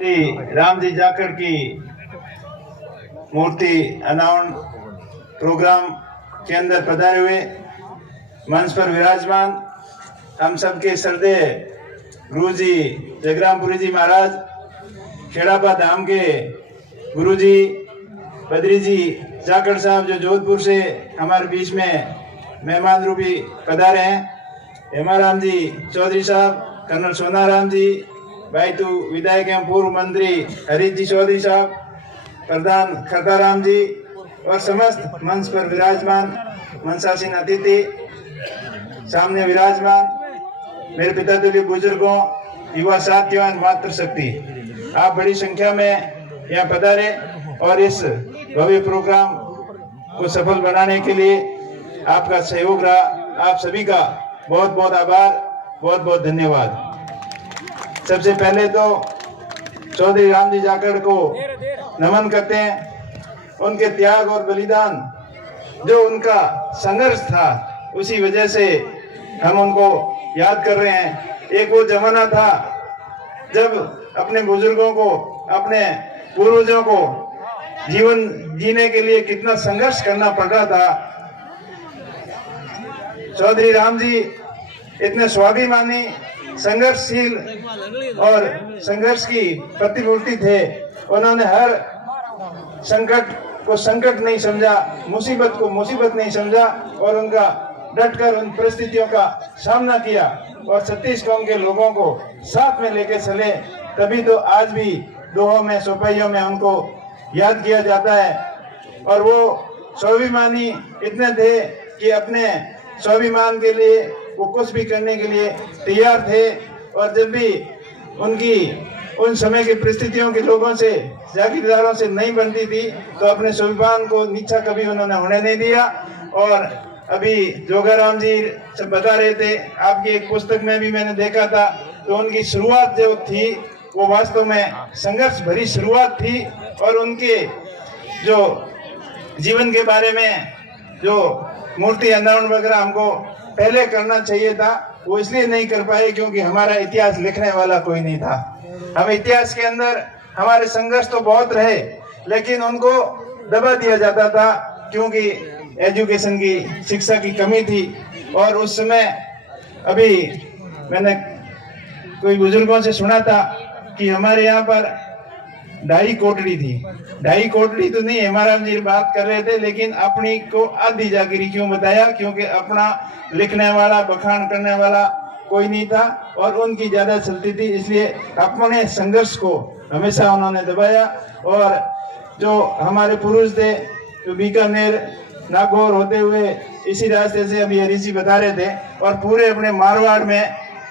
श्री राम जी जाखड़ की मूर्ति अनावरण प्रोग्राम के अंदर पधारे हुए मंच पर विराजमान हम सबके श्रद्धेय गुरु जी जगरामपुरी जी महाराज, खेड़ापा धाम के गुरु जी बद्री जी जाखड़ साहब जो जोधपुर से हमारे बीच में मेहमान रूपी पधारे हैं, हेमाराम जी चौधरी साहब, कर्नल सोनाराम जी, भाई तू विधायक एवं पूर्व मंत्री हरीश जी चौधरी साहब, प्रधान खरताराम जी और समस्त मंच पर विराजमान मंचासीन अतिथि, सामने विराजमान मेरे पिता तुल्य बुजुर्गों, युवा साथियों और मातृशक्ति, आप बड़ी संख्या में यहाँ पधारे और इस भव्य प्रोग्राम को सफल बनाने के लिए आपका सहयोग रहा। आप सभी का बहुत बहुत आभार, बहुत बहुत धन्यवाद। सबसे पहले तो चौधरी राम जी जाखड़ को नमन करते हैं। उनके त्याग और बलिदान, जो उनका संघर्ष था, उसी वजह से हम उनको याद कर रहे हैं। एक वो जमाना था जब अपने बुजुर्गों को, अपने पूर्वजों को जीवन जीने के लिए कितना संघर्ष करना पड़ रहा था। चौधरी राम जी इतने स्वाभिमानी, संघर्षशील और संघर्ष की प्रतिमूर्ति थे। उन्होंने हर संकट को संकट नहीं समझा, मुसीबत को मुसीबत नहीं समझा और उनका डटकर उन परिस्थितियों का सामना किया और 36 कौम के लोगों को साथ में लेकर चले। तभी तो आज भी दोहों में, चौपाइयों में उनको याद किया जाता है। और वो स्वाभिमानी इतने थे कि अपने स्वाभिमान के लिए वो कुछ भी करने के लिए तैयार थे। और जब भी उनकी उन समय की परिस्थितियों के लोगों से, जागीरदारों से नहीं बनती थी, तो अपने स्वाभिमान को नीचा कभी उन्होंने होने नहीं दिया। और अभी जोगाराम जी से बता रहे थे, आपकी एक पुस्तक में भी मैंने देखा था, तो उनकी शुरुआत जो थी वो वास्तव में संघर्ष भरी शुरुआत थी। और उनके जो जीवन के बारे में जो मूर्ति अनावरण वगैरह हमको पहले करना चाहिए था, वो इसलिए नहीं कर पाए क्योंकि हमारा इतिहास लिखने वाला कोई नहीं था। हम इतिहास के अंदर हमारे संघर्ष तो बहुत रहे, लेकिन उनको दबा दिया जाता था क्योंकि एजुकेशन की, शिक्षा की कमी थी। और उस समय अभी मैंने कोई बुजुर्गों से सुना था कि हमारे यहाँ पर ढाई कोटड़ी थी। ढाई कोटड़ी तो नहीं, हेमाराम जी बात कर रहे थे, लेकिन अपनी को आधी जागीरी क्यों बताया? क्योंकि अपना लिखने वाला, बखान करने वाला कोई नहीं था और उनकी ज्यादा चलती थी, इसलिए अपने संघर्ष को हमेशा उन्होंने दबाया। और जो हमारे पुरुष थे, जो बीकानेर, नागौर होते हुए इसी रास्ते से अभी हरीश जी बता रहे थे, और पूरे अपने मारवाड़ में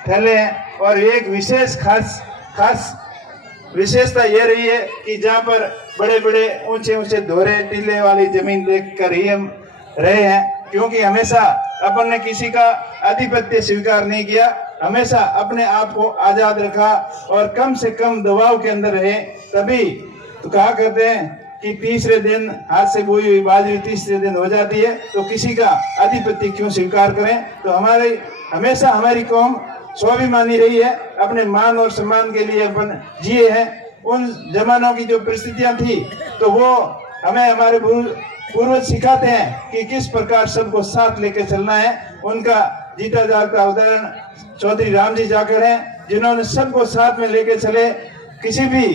फैले हैं। और एक विशेष खास विशेषता ये रही है कि जहाँ पर बड़े बड़े ऊंचे ऊंचे दोहरे टीले वाली जमीन देखकर ही हम रहे हैं, क्योंकि हमेशा अपन ने किसी का आधिपत्य स्वीकार नहीं किया, हमेशा अपने आप को आजाद रखा और कम से कम दबाव के अंदर रहे। तभी तो कहा करते हैं कि तीसरे दिन हाथ से बोई हुई बाजरी तीसरे दिन हो जाती है, तो किसी का आधिपत्य क्यों स्वीकार करें। तो हमेशा हमारी कौम स्वाभिमानी रही है, अपने मान और सम्मान के लिए अपन जिए हैं। उन जमानों की जो परिस्थितियां थी, तो वो हमें हमारे पूर्वज सिखाते हैं कि किस प्रकार सबको साथ लेकर चलना है। उनका जीता जागता उदाहरण चौधरी राम जी जाखड़ हैं, जिन्होंने सबको साथ में लेकर चले। किसी भी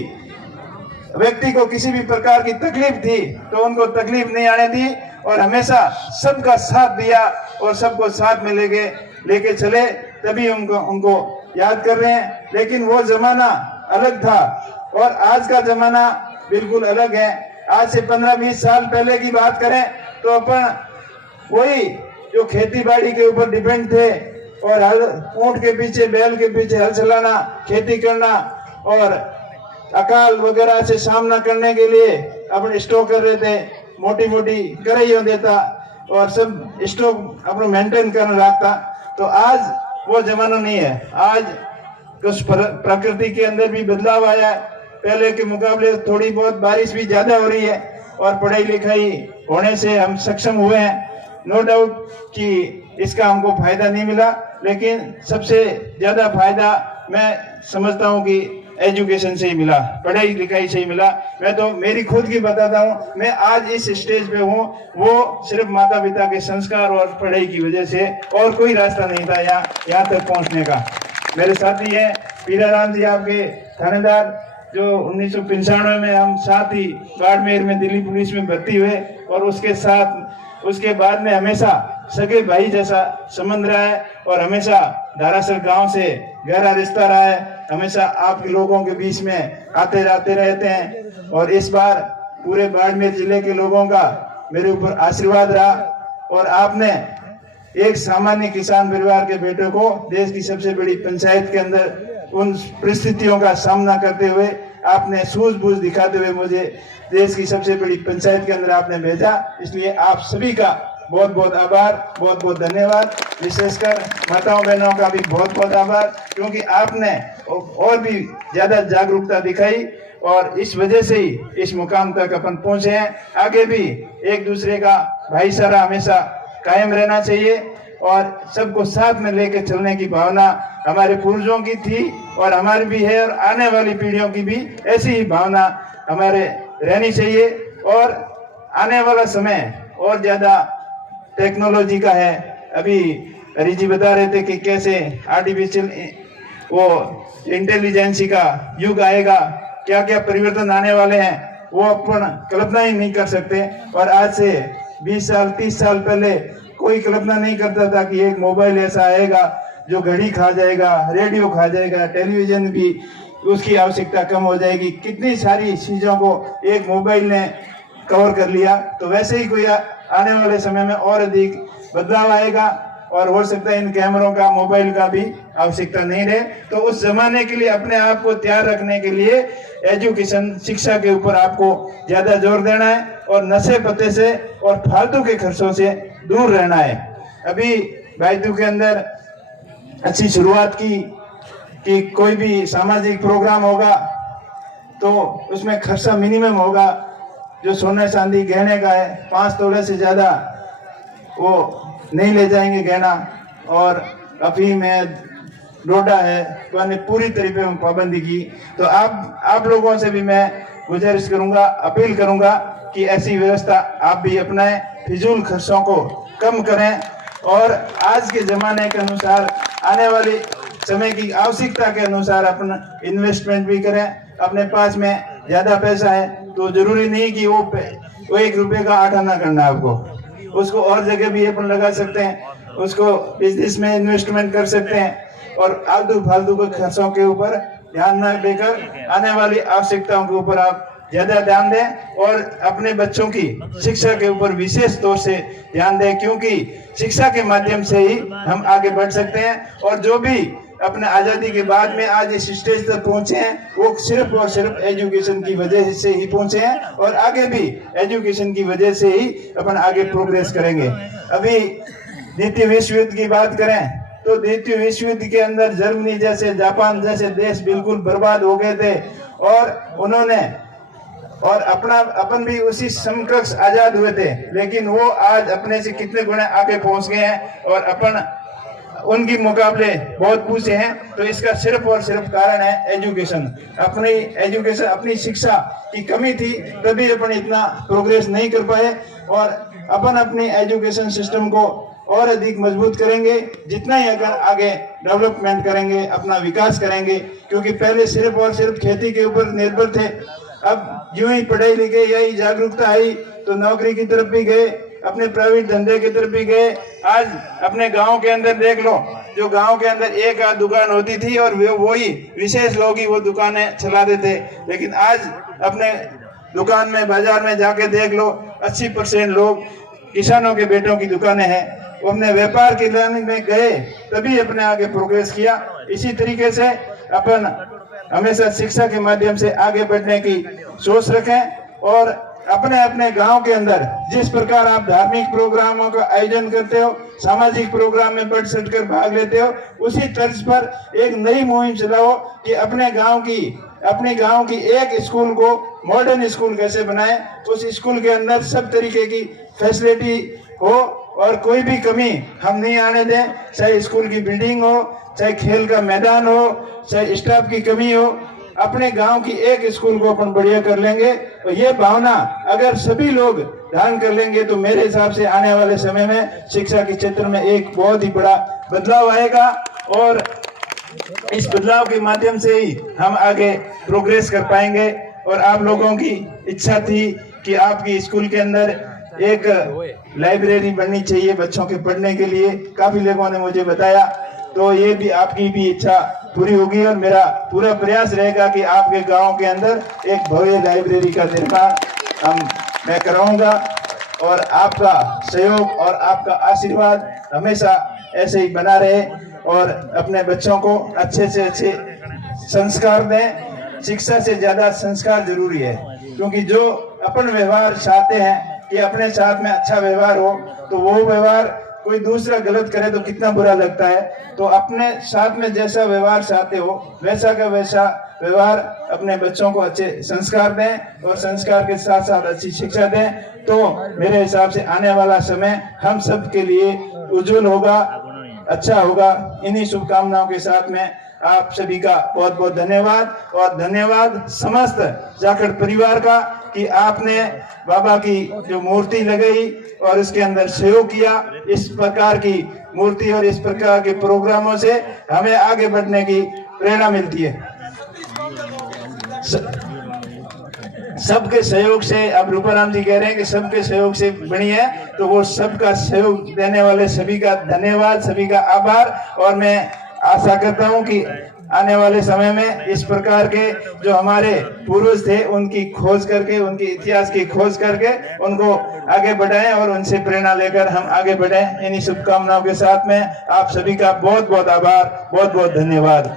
व्यक्ति को किसी भी प्रकार की तकलीफ थी तो उनको तकलीफ नहीं आने दी और हमेशा सबका साथ दिया और सबको साथ में लेके चले। तभी उनको याद कर रहे हैं। लेकिन वो जमाना अलग था और आज का जमाना बिल्कुल अलग है। आज से 15-20 साल पहले की बात करें तो अपन वही जो खेती बाड़ी के ऊपर डिपेंड थे और हल, ऊंट के पीछे, बैल के पीछे हल चलाना, खेती करना और अकाल वगैरह से सामना करने के लिए अपने स्टॉक कर रहे थे। मोटी मोटी कढ़ाइयों देता और सब स्टॉक अपना मेंटेन करना रखता। तो आज वो जमाना नहीं है। आज कुछ प्रकृति के अंदर भी बदलाव आया है। पहले के मुकाबले थोड़ी बहुत बारिश भी ज्यादा हो रही है और पढ़ाई लिखाई होने से हम सक्षम हुए हैं। नो डाउट कि इसका हमको फायदा नहीं मिला, लेकिन सबसे ज्यादा फायदा मैं समझता हूं कि एजुकेशन से ही मिला, पढ़ाई लिखाई से ही मिला। मैं तो मेरी खुद की बताता हूँ, मैं आज इस स्टेज पे हूँ वो सिर्फ माता पिता के संस्कार और पढ़ाई की वजह से, और कोई रास्ता नहीं था यहाँ तक पहुँचने का। मेरे साथी हैं पीराराम जी, आपके थानेदार, जो 1995 में हम साथ ही बाड़मेर में दिल्ली पुलिस में भर्ती हुए, और उसके बाद में हमेशा सगे भाई जैसा संबंध रहा है, और हमेशा धारासर गांव से गहरा रिश्ता रहा है। हमेशा आप लोगों के बीच में आते जाते रहते हैं, और इस बार पूरे बाड़मेर जिले के लोगों का मेरे ऊपर आशीर्वाद रहा, और आपने एक सामान्य किसान परिवार के बेटे को देश की सबसे बड़ी पंचायत के अंदर उन परिस्थितियों का सामना करते हुए आपने सूझबूझ दिखाते हुए मुझे देश की सबसे बड़ी पंचायत के अंदर आपने भेजा। इसलिए आप सभी का बहुत बहुत आभार, बहुत बहुत धन्यवाद। विशेषकर माताओं बहनों का भी बहुत बहुत आभार, क्योंकि आपने और भी ज्यादा जागरूकता दिखाई, और इस वजह से ही इस मुकाम तक अपन पहुंचे हैं। आगे भी एक दूसरे का भाईचारा हमेशा कायम रहना चाहिए, और सबको साथ में लेकर चलने की भावना हमारे पूर्वजों की थी और हमारी भी है, और आने वाली पीढ़ियों की भी ऐसी ही भावना हमारे रहनी चाहिए। और आने वाला समय और ज्यादा टेक्नोलॉजी का है। अभी हरी जी बता रहे थे कि कैसे आर्टिफिशियल वो इंटेलिजेंसी का युग आएगा, क्या क्या परिवर्तन आने वाले हैं वो अपन कल्पना ही नहीं कर सकते। और आज से 20 साल 30 साल पहले कोई कल्पना नहीं करता था कि एक मोबाइल ऐसा आएगा जो घड़ी खा जाएगा, रेडियो खा जाएगा, टेलीविजन भी उसकी आवश्यकता कम हो जाएगी। कितनी सारी चीजों को एक मोबाइल ने कवर कर लिया। तो वैसे ही कोई आने वाले समय में और अधिक बदलाव आएगा, और हो सकता है इन कैमरों का, मोबाइल का भी आवश्यकता नहीं रहे। तो उस जमाने के लिए अपने आप को तैयार रखने के लिए एजुकेशन, शिक्षा के ऊपर आपको ज्यादा जोर देना है, और नशे पत्ते से और फालतू के खर्चों से दूर रहना है। अभी भाईदू के अंदर अच्छी शुरुआत की कि कोई भी सामाजिक प्रोग्राम होगा तो उसमें खर्चा मिनिमम होगा। जो सोना चांदी गहने का है 5 तोले से ज्यादा वो नहीं ले जाएंगे गहना, और अफीम है, डोडा है, तो मैंने पूरी तरीके से पाबंदी की। तो आप लोगों से भी मैं गुजारिश करूंगा, अपील करूंगा कि ऐसी व्यवस्था आप भी अपनाएं, फिजूल खर्चों को कम करें, और आज के जमाने के अनुसार, आने वाले समय की आवश्यकता के अनुसार अपना इन्वेस्टमेंट भी करें। अपने पास में ज्यादा पैसा है तो जरूरी नहीं कि वो 1 रुपए का 8 आना करना आपको, उसको और जगह भी अपन लगा सकते हैं, उसको बिजनेस में इन्वेस्टमेंट कर सकते हैं, और आलतू फालतू के खर्चों के ऊपर ध्यान न देकर आने वाली आवश्यकताओं के ऊपर आप ज्यादा ध्यान दें, और अपने बच्चों की शिक्षा के ऊपर विशेष तौर से ध्यान दें, क्योंकि शिक्षा के माध्यम से ही हम आगे बढ़ सकते हैं। और जो भी अपने आजादी के बाद में आज इस स्टेज तक पहुंचे हैं वो सिर्फ और सिर्फ एजुकेशन की वजह से ही पहुंचे हैं, और आगे भी एजुकेशन की वजह से ही अपन आगे प्रोग्रेस करेंगे। अभी द्वितीय विश्व युद्ध की बात करें तो द्वितीय विश्व युद्ध के अंदर जर्मनी जैसे, जापान जैसे देश बिल्कुल बर्बाद हो गए थे, और उन्होंने और अपन भी उसी समकक्ष आजाद हुए थे, लेकिन वो आज अपने से कितने गुना आगे पहुंच गए हैं, और अपन उनके मुकाबले बहुत पीछे हैं। तो इसका सिर्फ और सिर्फ कारण है एजुकेशन। अपनी शिक्षा की कमी थी, तभी अपन इतना प्रोग्रेस नहीं कर पाए, और अपन अपनी एजुकेशन सिस्टम को और अधिक मजबूत करेंगे। जितना ही अगर आगे डेवलपमेंट करेंगे, अपना विकास करेंगे, क्योंकि पहले सिर्फ और सिर्फ खेती के ऊपर निर्भर थे। अब यूं ही पढ़ाई लिखे, यही जागरूकता आई तो नौकरी की तरफ भी गए, अपने प्राइवेट धंधे की तरफ भी गए। आज अपने गांव के अंदर देख लो, जो गांव के अंदर एक आध दुकान होती थी और वही विशेष लोग ही वो दुकानें चलाते थे, लेकिन आज अपने दुकान में, बाजार में जाके देख लो, 80% लोग किसानों के बेटों की दुकानें हैं। वो अपने व्यापार की लाइन में गए तभी अपने आगे प्रोग्रेस किया। इसी तरीके से अपन हमेशा शिक्षा के माध्यम से आगे बढ़ने की सोच रखें, और अपने अपने गांव के अंदर जिस प्रकार आप धार्मिक प्रोग्रामों का आयोजन करते हो, सामाजिक प्रोग्राम में बढ़ चढ़ कर भाग लेते हो, उसी तर्ज पर एक नई मुहिम चलाओ कि अपने गांव की एक स्कूल को मॉडर्न स्कूल कैसे बनाएं। उस स्कूल के अंदर सब तरीके की फैसिलिटी हो और कोई भी कमी हम नहीं आने दें, चाहे स्कूल की बिल्डिंग हो, चाहे खेल का मैदान हो, चाहे स्टाफ की कमी हो, अपने गांव की एक स्कूल को अपन बढ़िया कर लेंगे। और ये भावना अगर सभी लोग धारण कर लेंगे तो मेरे हिसाब से आने वाले समय में शिक्षा के क्षेत्र में एक बहुत ही बड़ा बदलाव आएगा और इस बदलाव के माध्यम से ही हम आगे प्रोग्रेस कर पाएंगे। और आप लोगों की इच्छा थी कि आपकी स्कूल के अंदर एक लाइब्रेरी बननी चाहिए बच्चों के पढ़ने के लिए, काफी लोगों ने मुझे बताया, तो ये भी आपकी भी इच्छा पूरी होगी और मेरा पूरा प्रयास रहेगा कि आपके गांव के अंदर एक भव्य लाइब्रेरी का निर्माण मैं कराऊंगा। और आपका सहयोग और आपका आशीर्वाद हमेशा ऐसे ही बना रहे और अपने बच्चों को अच्छे से अच्छे संस्कार दें। शिक्षा से ज्यादा संस्कार जरूरी है, क्योंकि जो अपन व्यवहार चाहते हैं कि अपने साथ में अच्छा व्यवहार हो, तो वो व्यवहार कोई दूसरा गलत करे तो कितना बुरा लगता है। तो अपने साथ में जैसा व्यवहार चाहते हो वैसा का वैसा व्यवहार अपने बच्चों को अच्छे संस्कार दें और संस्कार के साथ साथ अच्छी शिक्षा दें, तो मेरे हिसाब से आने वाला समय हम सब के लिए उज्जवल होगा, अच्छा होगा। इन्हीं शुभकामनाओं के साथ में आप सभी का बहुत बहुत धन्यवाद और धन्यवाद समस्त जाखड़ परिवार का कि आपने बाबा की जो मूर्ति लगाई और इसके अंदर सहयोग किया। इस प्रकार की मूर्ति और इस प्रकार के प्रोग्रामों से हमें आगे बढ़ने की प्रेरणा मिलती है। सबके सहयोग से, अब रूपाराम जी कह रहे हैं कि सबके सहयोग से बनी है, तो वो सबका सहयोग देने वाले सभी का धन्यवाद, सभी का आभार। और मैं आशा करता हूं कि आने वाले समय में इस प्रकार के जो हमारे पूर्वज थे उनकी खोज करके, उनके इतिहास की खोज करके उनको आगे बढ़ाएं और उनसे प्रेरणा लेकर हम आगे बढ़ें। इन्हीं शुभकामनाओं के साथ में आप सभी का बहुत बहुत आभार, बहुत बहुत धन्यवाद।